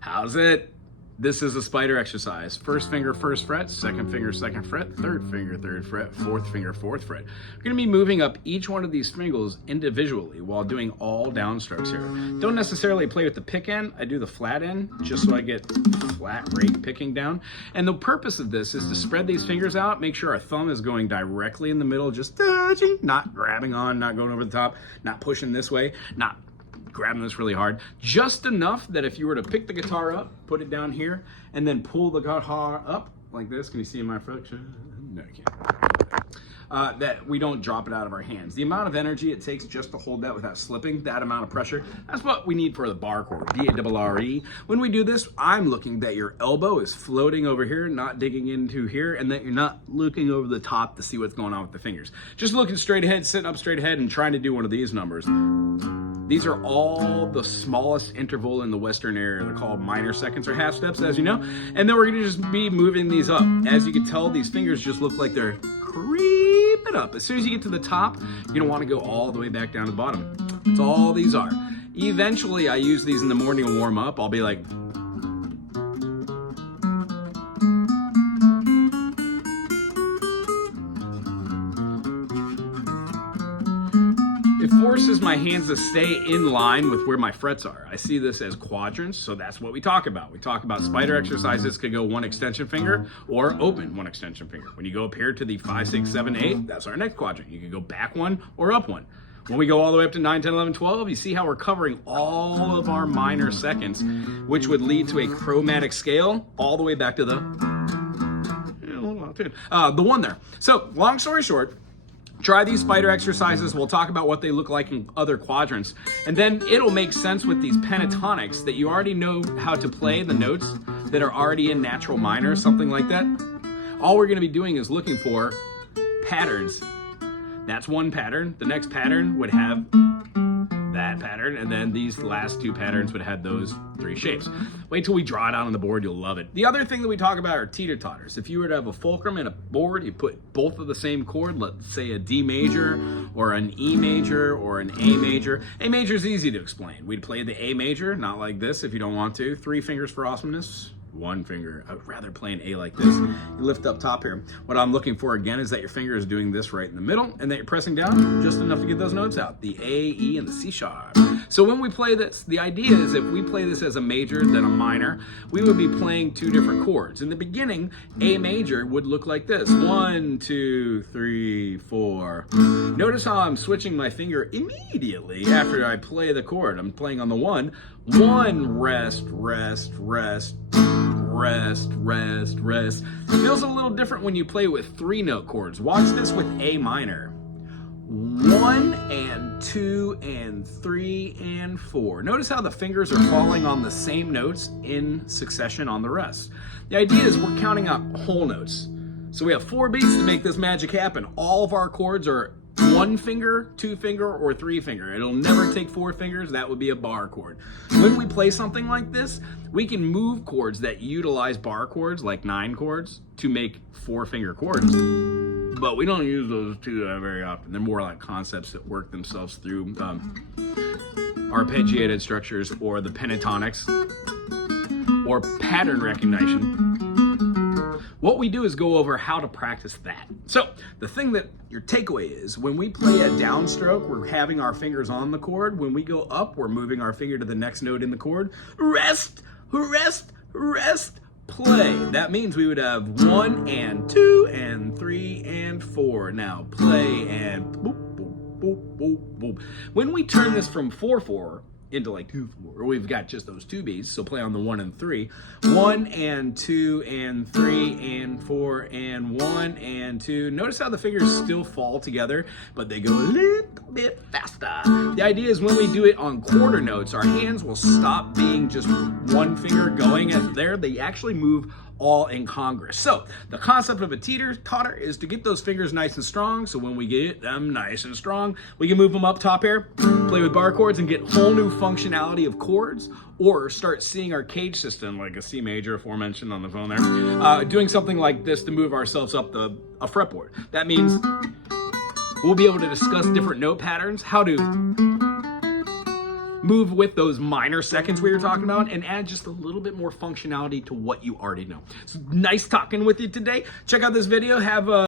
How's it? This is a spider exercise. First finger, first fret, second finger, second fret, third finger, third fret, fourth finger, fourth fret. We're gonna be moving up each one of these fingers individually while doing all downstrokes here. Don't necessarily play with the pick end. I do the flat end just so I get flat rate picking down. And the purpose of this is to spread these fingers out, make sure our thumb is going directly in the middle, just touching, not grabbing on, not going over the top, not pushing this way, not grabbing this really hard, just enough that if you were to pick the guitar up, put it down here, and then pull the guitar up like this, can you see my friction? No, you can't. That we don't drop it out of our hands. The amount of energy it takes just to hold that without slipping, that amount of pressure, that's what we need for the bar chord, D-A-R-R-E. When we do this, I'm looking that your elbow is floating over here, not digging into here, and that you're not looking over the top to see what's going on with the fingers. Just looking straight ahead, sitting up straight ahead, and trying to do one of these numbers. These are all the smallest interval in the Western area. They're called minor seconds or half steps, as you know. And then we're gonna just be moving these up. As you can tell, these fingers just look like they're creeping up. As soon as you get to the top, you're gonna wanna go all the way back down to the bottom. That's all these are. Eventually, I use these in the morning to warm up. I'll be like, it forces my hands to stay in line with where my frets are. I see this as quadrants, so that's what we talk about. We talk about spider exercises could go one extension finger or open one extension finger. When you go up here to the 5, 6, 7, 8, that's our next quadrant. You can go back one or up one. When we go all the way up to 9, 10, 11, 12, you see how we're covering all of our minor seconds, which would lead to a chromatic scale all the way back to the one there. So long story short, try these spider exercises. We'll talk about what they look like in other quadrants. And then it'll make sense with these pentatonics that you already know how to play the notes that are already in natural minor, something like that. All we're gonna be doing is looking for patterns. That's one pattern. The next pattern would have that pattern, and then these last two patterns would have those three shapes. Wait till we draw it out on the board, you'll love it. The other thing that we talk about are teeter totters. If you were to have a fulcrum and a board, you put both of the same chord, let's say a D major or an E major or an A major. A major is easy to explain. We'd play the A major, not like this if you don't want to. 3 fingers for awesomeness. 1 finger. I would rather play an A like this. You lift up top here. What I'm looking for again is that your finger is doing this right in the middle and that you're pressing down just enough to get those notes out. The A, E, and the C sharp. So when we play this, the idea is if we play this as a major then a minor, we would be playing 2 different chords. In the beginning, A major would look like this. 1, 2, 3, 4. Notice how I'm switching my finger immediately after I play the chord. I'm playing on the 1. 1, rest, rest, rest. Rest, rest, rest. Feels a little different when you play with 3-note chords. Watch this with A minor. 1 and 2 and 3 and 4. Notice how the fingers are falling on the same notes in succession on the rest. The idea is we're counting out whole notes. So we have 4 beats to make this magic happen. All of our chords are 1 finger, 2 finger, or 3 finger. It'll never take 4 fingers. That would be a bar chord. When we play something like this, we can move chords that utilize bar chords, like 9 chords, to make 4-finger chords. But we don't use those 2 very often. They're more like concepts that work themselves through arpeggiated structures or the pentatonics or pattern recognition. What we do is go over how to practice that. So the thing that your takeaway is, when we play a downstroke, we're having our fingers on the chord. When we go up, we're moving our finger to the next note in the chord. Rest, rest, rest, play. That means we would have 1 and 2 and 3 and 4. Now play and boop, boop, boop, boop, boop. When we turn this from 4/4 into like 2/4, we've got just those 2 beats, so play on the 1 and 3. 1 and 2 and 3 and 4 and 1 and 2. Notice how the fingers still fall together, but they go a little bit faster. The idea is when we do it on quarter notes, our hands will stop being just 1 finger going at there. They actually move all in Congress. So the concept of a teeter totter is to get those fingers nice and strong. So when we get them nice and strong, we can move them up top here, play with bar chords and get whole new functionality of chords, or start seeing our cage system like a C major aforementioned on the phone there, doing something like this to move ourselves up a fretboard. That means we'll be able to discuss different note patterns, how to move with those minor seconds we were talking about and add just a little bit more functionality to what you already know. So nice talking with you today. Check out this video. Have a